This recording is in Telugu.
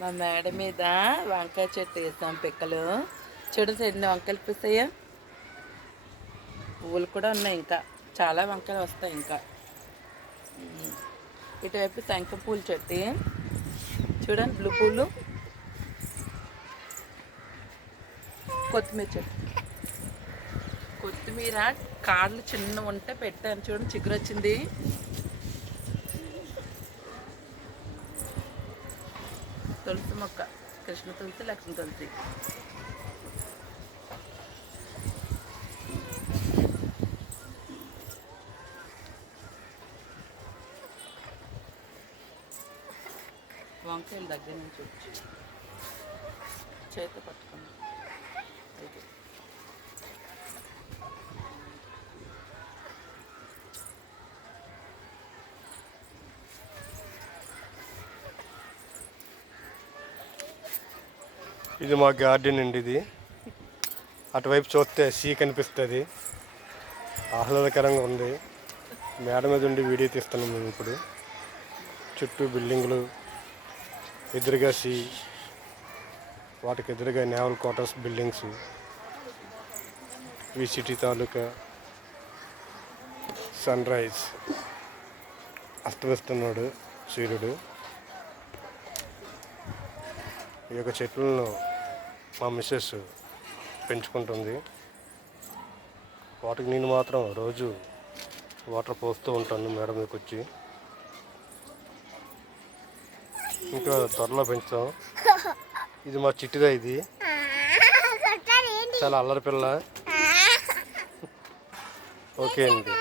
మా మేడ మీద వంకాయ చెట్టు వేసాం పిక్కలు. చూడు ఎన్ని వంకాయలు పూసాయో. పువ్వులు కూడా ఉన్నాయి, ఇంకా చాలా వంకాయలు వస్తాయి ఇంకా. ఇటువైపు శంఖ పూల చెట్టు చూడండి, బ్లూ పూలు. కొత్తిమీర చెట్టు, కొత్తిమీర కాళ్ళు చిన్న ఉంటే పెట్టాను చూడండి, చిగురు వచ్చింది. తులసి మొక్క, కృష్ణ తులసి, లక్ష్మీ తులసి. వంకాయల దగ్గర నుంచి వచ్చి చేత పట్టుకున్నాం. ఇది మా గార్డెన్ అండి. ఇది అటువైపు చూస్తే సీ కనిపిస్తుంది, ఆహ్లాదకరంగా ఉంది. మేడ మీద ఉండి వీడియో తీస్తున్నాం మేము ఇప్పుడు. చుట్టూ బిల్డింగ్లు, ఎదురుగా సీ, వాటికి ఎదురుగా నేవల్ క్వార్టర్స్ బిల్డింగ్స్. ఈ సిటీ తాలూకా సన్ రైజ్, అస్తమిస్తున్నాడు సూర్యుడు. ఈ యొక్క చెట్లను మా మిస్సెస్ పెంచుకుంటుంది. వాటికి నేను మాత్రం రోజు వాటర్ పోస్తూ ఉంటాను మేడం మీదకి వచ్చి. ఇంకా త్వరలో పెంచుతాం. ఇది మా చిట్టిదా, ఇది చాలా అల్లరి పిల్ల. ఓకే అండి.